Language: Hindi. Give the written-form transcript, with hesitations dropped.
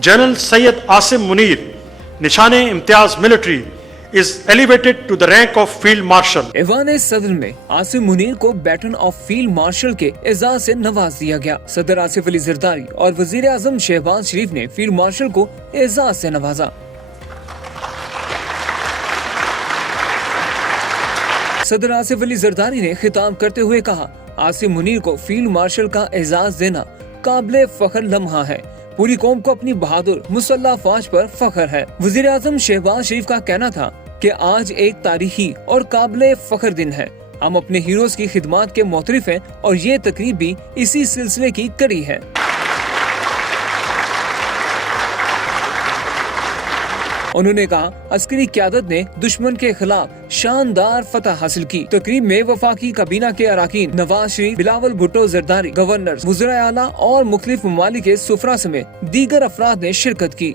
General Syed Asim Munir, Nishane-Imtiaz Military, is elevated to the rank of Field Marshal. ऐवान सदर में आसिम मुनीर को बैटन ऑफ फील्ड मार्शल के एजाज से नवाज दिया गया। सदर आसिफ अली जरदारी और वजीर आजम शहबाज शरीफ ने फील्ड मार्शल को एजाज से नवाजा। सदर आसिफ अली जरदारी ने खिताब करते हुए कहा, आसिम मुनीर को फील्ड मार्शल का एजाज देना काबिले फख्र लम्हा है। पूरी कौम को अपनी बहादुर मुसल्लह फौज पर फख्र है। वजीर आजम शहबाज शरीफ का कहना था कि आज एक तारीखी और काबिले फख्र दिन है। हम अपने हीरोज की खिदमत के मोतरिफ हैं और ये तकरीब भी इसी सिलसिले की कड़ी है। उन्होंने कहा, अस्करी क़यादत ने दुश्मन के खिलाफ शानदार फतह हासिल की। तकरीब में वफाकी काबीना के अराकीन नवाज शरीफ, बिलावल भुट्टो जरदारी, गवर्नर, वज़ीर आला और मुख्तलिफ ममालिक के सुफरा समेत दीगर अफराद ने शिरकत की।